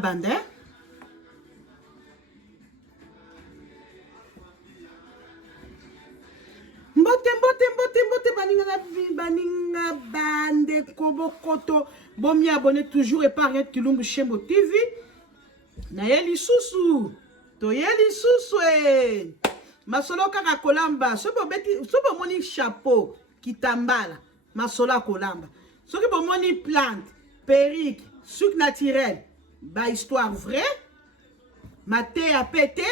bande. Mbote baninga bande kobokoto bomi abonné toujours et par Tulumbu Shembo TV na yeli susu to yeli susu masolo kaka kolamba sobo moni chapeau kitambala masolo kolamba soki bomoni plante perruque sucre naturel ba histoire vraie maté à pété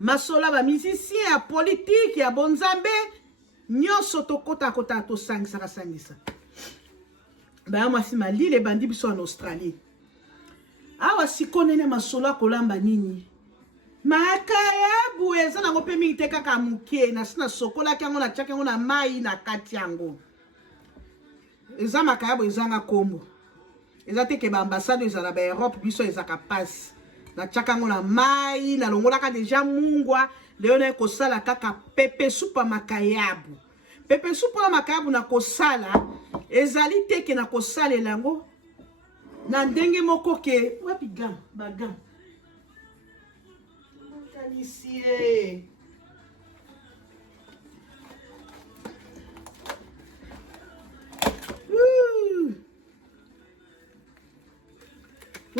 masola ba musicien ya politique ya bonzambe nyonso tokota kota to sangisa ba mwasi malile bandi biso en Australie awa sikonene masola kolamba nini makayabu eza nango pe mingi te kaka muke na sina sokola kango na tchaka ngo na mai na kati yango eza makayabu eza nga kombo eza te ke ba ambassade eza na ba Europe biso eza kapasi na tchakango na mai na longolaka deja mungwa leo na kosala kaka pepe supa makayabu pepe supa makayabu na kosala ezali teke na kosala elango na ndenge moko ke wapi bagan kalisie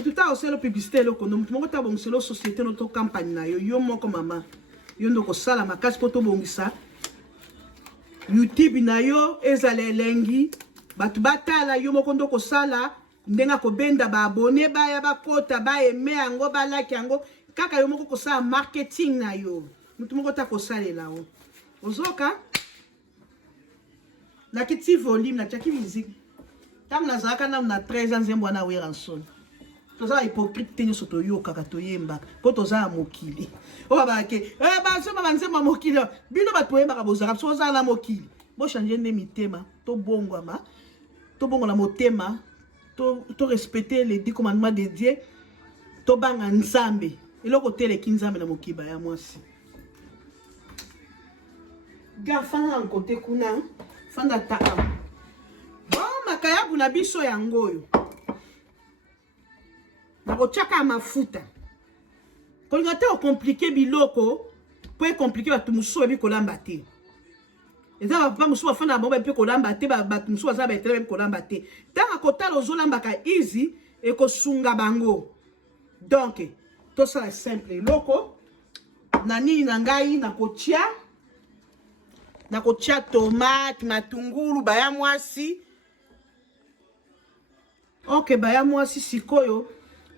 tout à fait, publicité, le condom, tout le monde a bon, c'est la société, notre campagne, yo moko mama, yo ndoko sala makasi poto bongisa, YouTube na yo ezale lengi, batu batala yo moko ndoko sala, ndenga ko benda ba abonné ba ya ba kota ba aimé yango ba like yango, kaka yo moko ko sala marketing na yo, mutu moko ta ko sala la o, ozoka, na kiti volume na chaki musique, tam na zaka na 13 ans zembo na weranson. Toza hypocrite tenyo soto yo kaka toyemba po toza mokili o babake ba sema banzema mokili bino batoyemba ka bozara soza na mokili bo changer ne mitema to bongwama to bongo na motema to respecter les 10 commandements de Dieu to banga nzambe eloko tele kinzambe na mokiba ya mwasi gafanga nkote kuna fanda ta bon makayabu na biso yangoyo nakochaka mafuta kolinga te compliqué biloko po compliqué batu musu ebi kolamba te eza ba musu bafana bomba pe kolamba te batu musu baza ba etere kolamba te tanga kotala ozolamba ka easy e kosunga bango donc to sala simple loko nani na ngai na kotia tomate matungulu baya mwasi ok baya mwasi sikoyo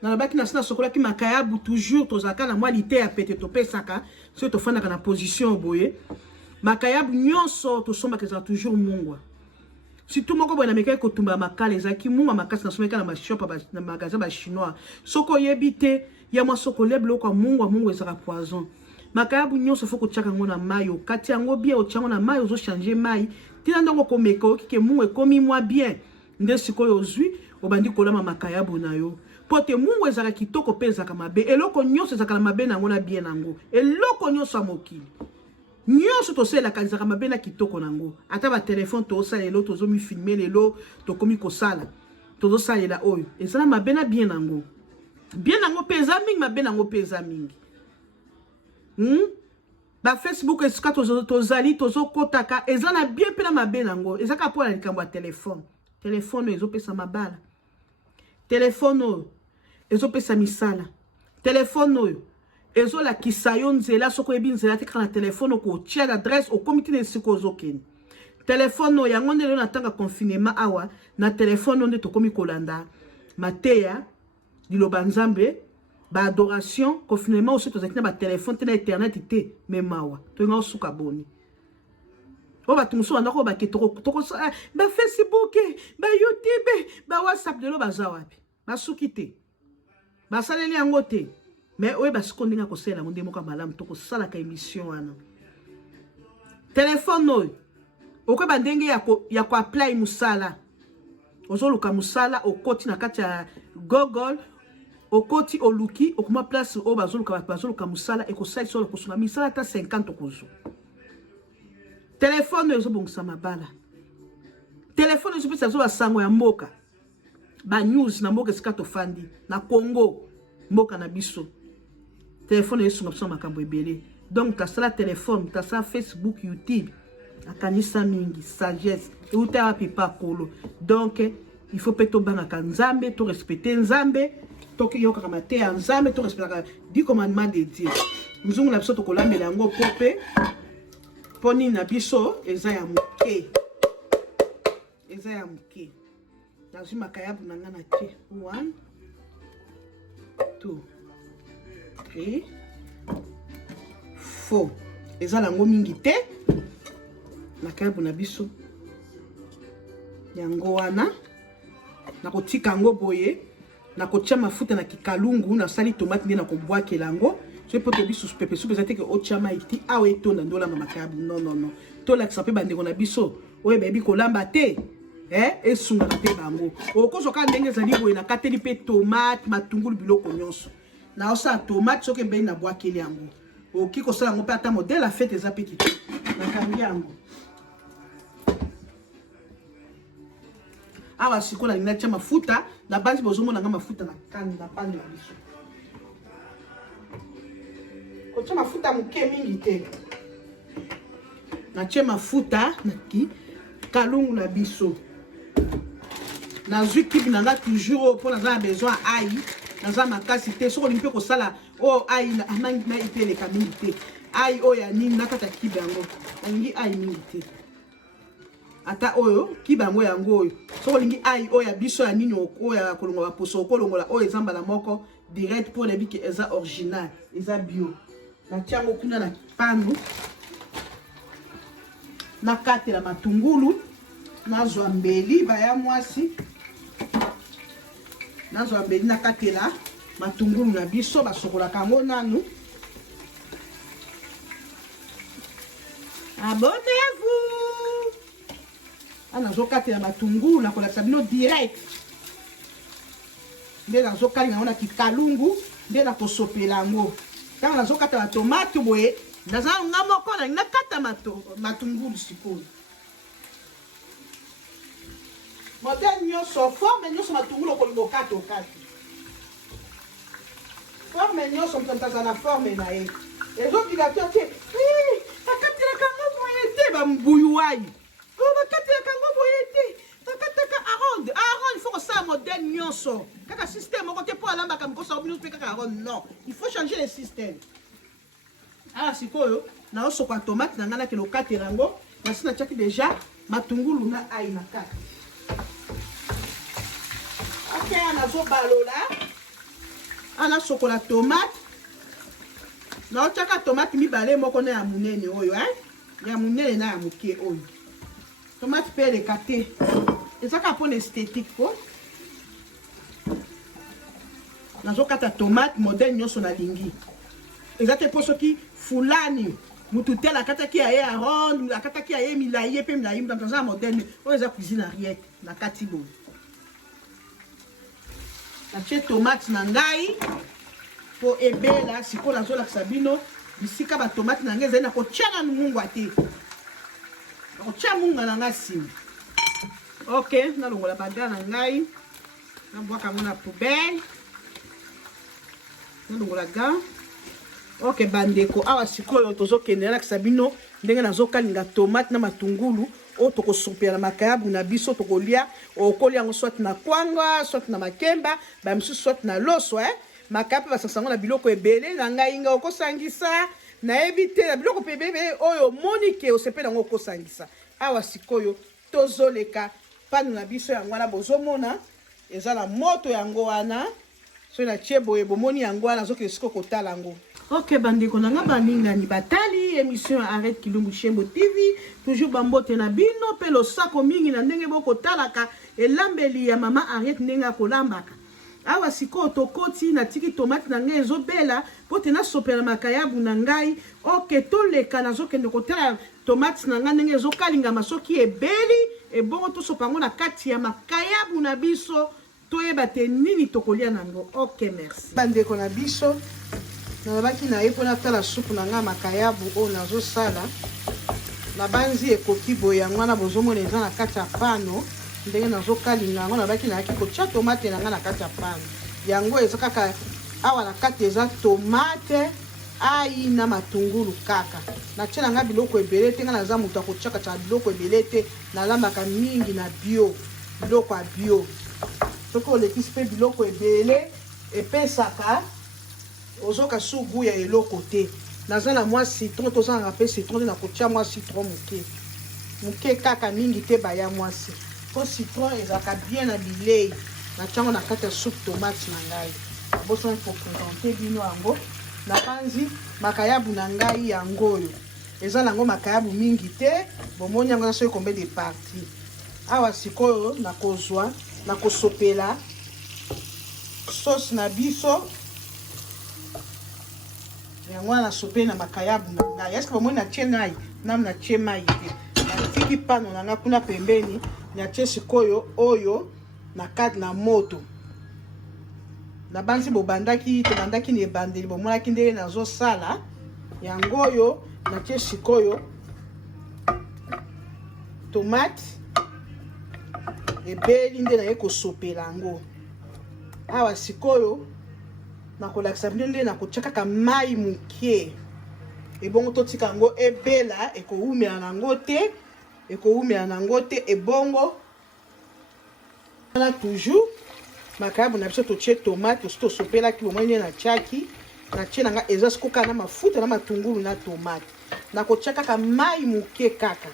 na baki na sina sokola ki makayabu toujours tozaka na mwalité ya pete to pesaka so to fanda na position boye makayabu nyonso to somba keza toujours mungwa si tout moko bona meka ko tumba makale zaki mungwa makasi na someka na ma shop na magasin ba chinois soko yebite ya mwa soko leblo kwa mungwa ezaka poison makayabu nyonso foko tchaka ngona mayo kati yango bien o tchango na mayo zo changer mai tina ndongo ko meka ki ke mungwa komi mwa bien nde sikoyo ozwi obandi kolama makayabu na yo pote mungu ezaka kitoko pe ezaka mabe eloko nyonso ezaka na mabe nango na bien nango eloko nyonso ya mokili nyonso tosalelaka ezaka mabe na kitoko nango ata ba telefone tosala lelo tozomi filmer lelo tokomi kosala tozosalela oyo ezala mabe na bien nango pe eza mingi mabe nango pe eza mingi ba Facebook esika tozali tozokotaka eza na bien pe na mabe nango ezaka mpo na likambo ya telefone ezopesa mabala telefone oyo ezopesa misala telefone oyo ezolakisa yo nzela soko yebi nzela te kaka na telefone oko otia l'adresse okomiti na esika ozokende telefone oyo yango nde lelo na tanga confinement awa na telefone nde tokomi kolanda mateya liloba nzambe ba adoration confinement oso tozalaki na ba telefone te na internet te meme awa toyenga osuka boni o batu musu bandako baketoko ba Facebook ba YouTube ba WhatsApp lelo baza wapi basuki te basaleli yango te mais oyo basiko ndenge kosala ngo ndemo ka malamu to kosala ka émission wana telefone oyo okoba ndenge ya ko apply musala ozoluka musala okoti na kati ya Google okoti oluki okuma place o bazoluka musala ekosala solo kosunga misala ta 50 kozo telefone oyo ezobongisa mabala telefone ezopesa zo basango ya mboka ba news na mboka esika tofandi na Congo mboka na biso téléphone esunga biso makambo ebele donc tasala téléphone tasala Facebook YouTube akanisa mingi sagesse euta wapi pa kolo donc il faut peto bangaka nzambe to respecter nzambe to yoka kama te nzambe to respecter 10 commandements de Dieu muzungu na biso to kolambela yango pope poni na biso eza ya muke nazi makayabu na ngana te 1 2 3 4 eza lango mingi te makayabu na biso yango wana nakotika yango boye nakotia mafuta na kikalungu na sali tomate nde nakobwakela yango so poto biso pepe soupe eza te ke otiama iti awa etonda ndolamba makayabu non tolakisa mpe bandeko na biso oyo bayebi kolamba te esungaka mpe bango okozoka ndenge ezali boye nakateli mpe tomate matungulu biloko nyonso naosala tomate soki ebei nabwakeli yango okoki kosala yango mpe ata modele ya fete eza mpe kitoko nakangi yango awa sikoyo nalingi natia mafuta na banzi bozomonanga mafuta na pani na biso kotia mafuta moke mingi te natie mafuta na kalungu na biso nazwi kibi nanga toujours mpo naza na besoin ai naza makasi te soko olingi mpe kosala oyo ai anangi na ipe eleka mingi te ai oyo ya nini nakata kibi yango nalingi ai mingi te ata oyo kibi yango oyo soko olingi ai oyo ya biso ya nini oyo ya kolongola baposo okolongola oyo eza mbala moko direct mpo nayebi ke eza original eza bio natia yango kuna na panu nakatela matungulu nazwa mbeli baya mwasi nazwa mbeli nakatela matungulu na biso basokolaka yango nanu abonnez-vous nazokatela matungulu nakolakisa bino direct nde nazokalinga yango na kikalungu nde nakosopela yango ntango nazokata batomate boye naza nga moko nakata matungulu sikoyo modele nyonso forme nyonso matungulu okolinga okati forme nyonso moto aza na forme na ye ezobika te akatelaka ngo boye te bambuyu wayi bakatelaka ngo boye te bakataka aronde il faut kosala modele nyonso kaka système moko te mpo alambaka mikosala bino mpe kaka aronde non il faut changer le système awa sikoyo naosoka tomate na ngai nakende okatela yango nasi natiaki deja matungulu na ai na kati akeya nazobalola ana sokola tomate naotiaka tomate mibale moko na ya munene oyo ya munene na ya moke oyo tomate mpe eleka te ezaka mpona esthétique po nazokata tomate modele nyonso nalingi eza te mpo soki fulani mutu tel akataki ya ye aronde akataki ya ye milai ye mpe milai mutu aza modele oyo eza cuisine ariete nakati boye natie tomate na ngai mpo ebela sikoyo nazolakisa bino bisika batomate na ngai ezali na kotiana mungwa te nakotia munga na ngai nsima ok nalongola bada na ngai nabwaka yango na poubele nalongola ga ok bandeko awa sikoyo tozokende nalakisa bino ndenge nazokalinga tomate na matungulu oyo tokosopela na makayabu na biso tokolia okolia yango swati na kwanga swati na makemba bamisusu swati na loso makaya mpe basangisa yango na biloko ebele na ngai nga okosangisa nayebi te na biloko mpe ebele oyo omoni ke osepeli yango okosangisa awa sikoyo tozoleka pano na biso yango wana bozomona eza na moto yango wana soki natie boye bomoni yango wana azokende sikoyo kotala yango ok bandeko nanga balingani batali émission ya Arrête Kilumbu Shembo TV toujours bambote na bino mpe losako mingi na ndenge bokotalaka elambeli ya mama Arrête ndenge akolambaka awa sikoyo tokoti natiki tomate na ngai ezobela mpo te nasopela makayabu na ngai ok toleka nazokende kotala tomate na ngai ndenge ezokalingama soki ebeli ebongo tosopa yango na kati ya makayabu na biso toyeba te nini tokolia nango ok merci bandeko na biso nalobaki na ye mpona tala supu na ngai makayabu oyo nazosala na banzi ekoki boye yango wana bozomona eza na kati ya pano ndenge nazokalinga yango nabaki nayaki kotia tomate na nga na kati ya pani yango eza kaka awa na kati eza tomate ai na matungulu kaka natie na nga biloko ebele te nga naza moto akotiaka tia biloko ebele te nalambaka mingi na bio biloko ya bio soki olekisi mpe biloko ebele epesaka ozoka sugu ya eloko te naza na mwa citron tozalaka mpe citron te nakotia mwa citron moke kaka mingi te baya mwasi po citron ezalaka bien na bilei natiango na kati ya soupe tomate na ngai bosana kopresente bino yango napanzi makayabu na ngai yango oyo eza nango makayabu mingi te bomoni yango na soki combien de partie awa sikoyo nakozwa nakosopela sauce na biso yango wana nasopeli na makayabu na ngai eske bomoni natie ngai nam natie mai te natiki pano na ngai kuna pembeni natie sikoyo oyo na kati na moto nabanzi tobandaki na ebandeli bomonaki ndenge nazosala yango oyo natie sikoyo tomate ebeli nde naye kosopela yango awa sikoyo nakolakisa bino nde nakotia kaka mai moke ebongo totika yango ebela ekowumela nango te ebongo wana toujours makayabu na biso totie tomate osi tosopelaki bomoi nde natiaki natie na nga eza sikoka na mafuta na matungulu na tomate nakotia kaka mai moke kaka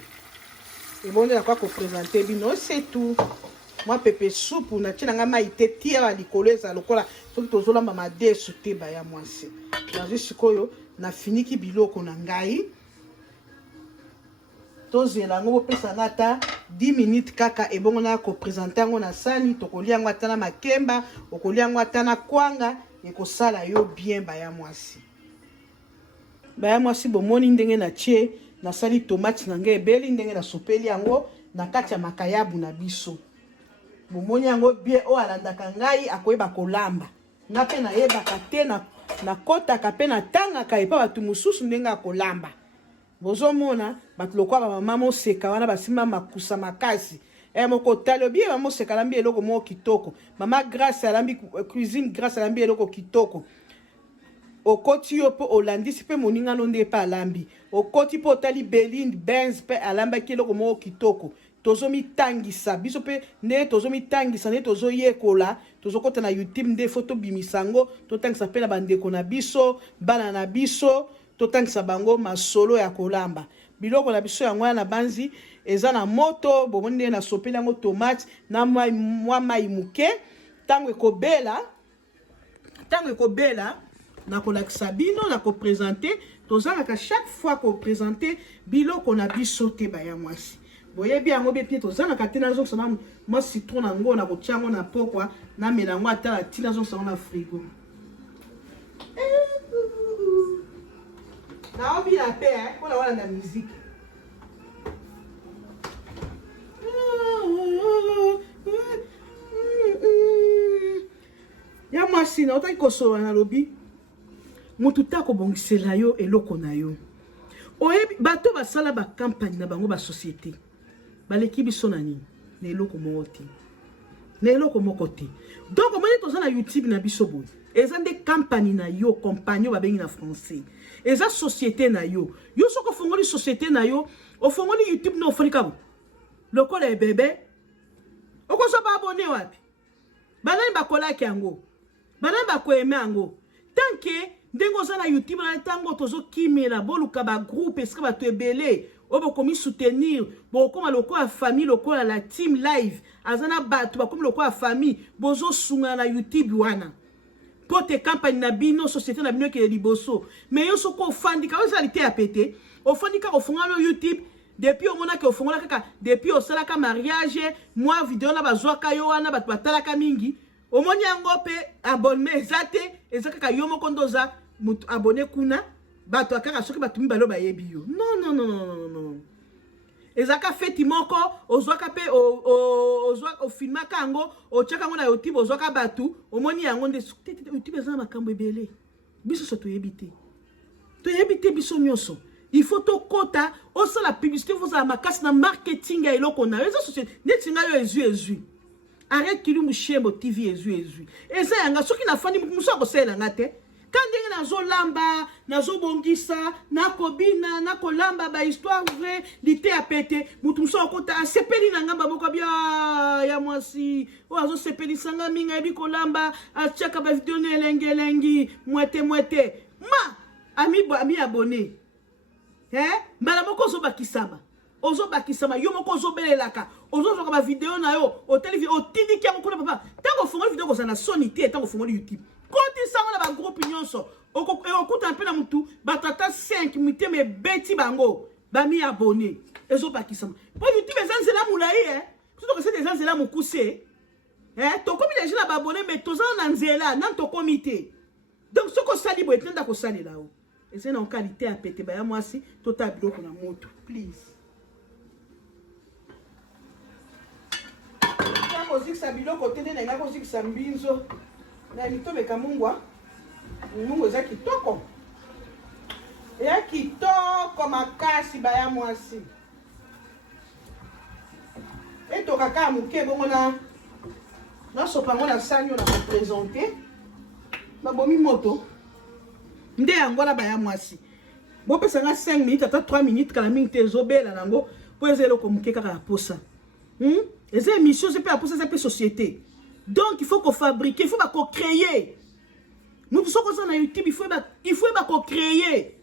ebongo nde nakoka kopresente bino setu mwa pepe supu natie na nga mai te tiela likolo eza lokola soki tozolamba madesu te baya mwasi nazwi sikoyo nafiniki biloko na ngai tozela yango bopesa na ata 10 minutes kaka ebongo na kopresente yango na sani tokolia yango ata na makemba okolia yango ata na kwanga ekosala yo bien baya mwasi bomoni ndenge natie nasali tomate na ngai ebeli ndenge nasopeli yango na kati ya makayabu na biso bomoni yango bien oyo alandaka ngai akoyeba kolamba nga mpe nayebaka te nakotaka mpe natangaka epa bato mosusu ndenge akolamba bozomona bato lokola bamama moseka wana basimba makusa makasi moko otali obi bamoseka alambi eloko moko kitoko mama Grace alambi cuisine Grace alambi eloko kitoko okoti yo mpo olandisi mpe moningano nde mpe alambi okoti mpo otali Belinda Benz mpe alambaki eloko moko kitoko tozomitangisa biso mpe nde tozomitangisa nde tozoyekola tozokota na YouTube nde fo tobimisa yango totangisa mpe na bandeko na biso bana na biso totangisa bango masolo ya kolamba biloko na biso yango na banzi eza na moto bomoni nde nasopeli yango tomate na mwa mai moke ntango ekobela nakolakisa bino nakopresente tozalaka chaque fois kopresente biloko na biso te baya mwasi boyebi yango be pie tozalaka te nazokisa mwa citron nango nakotia yango na pokwa namela yango ata na ntina nazokisa yango na frigo naobina mpe mpona wana na miziki ya mwasi na otaki kosolola na lobi motu ta kobongisela yo eloko na yo oyebi bato basala bakampagne na bango basosiété baleki biso na nini na eloko moko te donc omoni toza na YouTube na biso boye eza nde kampagne na yo compagnie babengi na français eza société na yo soko ofongoli société na yo ofongoli YouTube na ofolika bo lokola ebebe okoso baabone wapi banani bakolaki yango banani bakoeme yango tanke ndenge oza na YouTube na ntango tozokimela boluka bagroupe esika bato ebele oyo bokomi soutenir bokoma lokola famille lokola la team live aza na bato bakomi lokola famille bozosungana na YouTube wana po te campagne na bino société na bino ekele liboso mais yo soko ofandika ozali te ya pete ofandika ofunga no YouTube depuis omonaki ofungola kaka depuis osalaka mariage mwa video na bazwaka yo wana bato batalaka mingi omoni yango pe abonnement eza te eza kaka yo moko ndoza mutu abonné kuna bato akaka soki bato mibale oyo bayebi yo non ezaka feti moko ozwaka pe ofilmaka yango otiaka yango na YouTube ozwaka bato omoni yango nde YouTube eza na makambo ebele biso so toyebi te biso nyonso il faut to kota osa la publicité vous a makasi na marketing ya eloko na yo société netinga yo ezu arrête kilu mushembo TV ezu eza yanga soki na fandi muso akosela ngate kandenge nazo lamba nazo bongisa nakobina nakolamba ba histoire vraie lité a pété mutu muso akota sepeli na ngamba moko bia ya mwasi o azo sepeli sanga minga ebi kolamba achaka ba video ne lengi mwete ma ami abonné mbala moko zo bakisama yo moko zo belelaka ozo zoka ba video na yo o télévision o tindi ki moko na papa tango fongo video ko sana sonité tango fongo YouTube koti sango na ba groupe nyonso okuta mpe na mutu batata 5 miteme beti bango bami abonné ezo bakisama po YouTube ezanzela mulai surtout que c'est des gens là mukuse to komi les gens ba abonné mais to zana nzela nan to komité donc ce que ça libre est tenda ko sali là-haut et c'est en qualité à péter ba moi si total bloc na moto please quand on ça bilo côté de nga ko ça mbinzo na litobe kamungwa mungu za kitoko ya kitoko makasi ba ya moi si et to kaka muke bongo na sopa ngona sanyo na présenter babomi moto nde yango na baya mwasi bopesa nga 5 minutes ata 3 minutes kala mingi te ezobela nango po ezelo komuke kaka ya posa eza émission c'est pas ya posa c'est pas société donc il faut qu'on fabrique il faut qu'on créer nous soko ça na YouTube il faut qu'on créer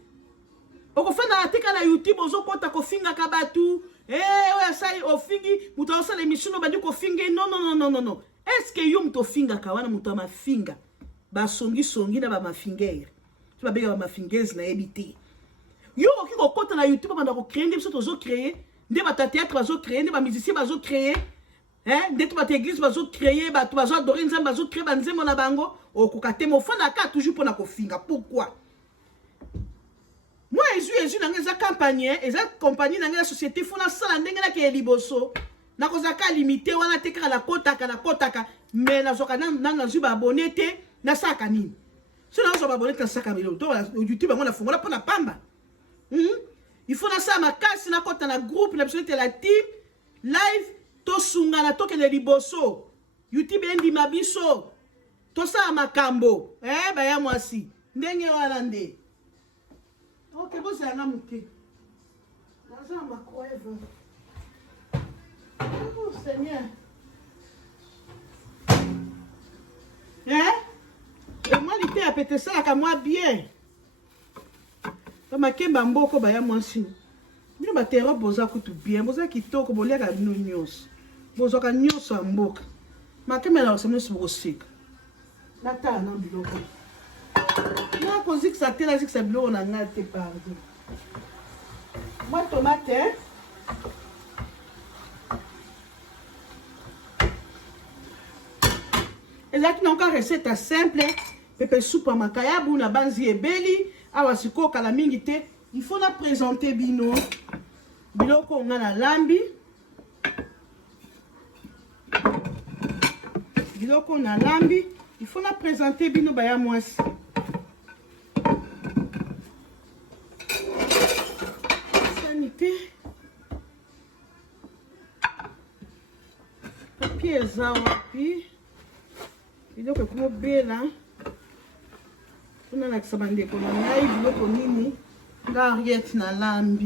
oko fana atika na YouTube ozo kota ko finga kabatu oya sai ofingi muto osala émission no bandi ko finga non est-ce que yo muto finga kawana muto ma finga ba songi na ba mafingere tu ba bega ba mafingers na ebité yo ki ko kota na YouTube banda ko créer ndé biso tozo créer ndé ba théâtre bazo créer ndé ba musicien bazo créer ndé tu ba église bazo créer ba tu bazo adorer nzamba bazo créer ba nzembo na bango okukate mo fana ka toujours pour na ko finga pourquoi moi ezu na ngeza campagne eza compagnie na ngeza société fona sala ndenge na ke liboso na ko zaka limité wana teka la kotaka mais na zoka na zuba abonné te na saka nini so na zo abonné na saka milo to YouTube ngona fongola pona pamba il faut na sa makasi na kota na groupe na biso te la team live to sunga na to ke liboso YouTube endi mabiso to sa makambo ba ya mwasi ndenge wana nde ok bo za na muke na za makoeva oh Seigneur et moi l'ité a pété ça à moi bien pas ma kemba mboko ba ya mwasi bino ba terre boza kutu bien boza kitoko boleka bino nyos boza ka nyos mboka ma kemba la semble sur osik nata na biloko na kozik sa tela zik sa biloko na ngate pardon moi tomate ezaki na encore recette simple pepe soupe makayabu na banzi ebeli awa siko kala mingi te il faut na présenter bino biloko nga na lambi biloko na lambi il faut na présenter bino baya mwasi sanité papier eza wapi biloko kuma bela kuna nakisa bandeko na ngai biloko nini nga Henriette na lambi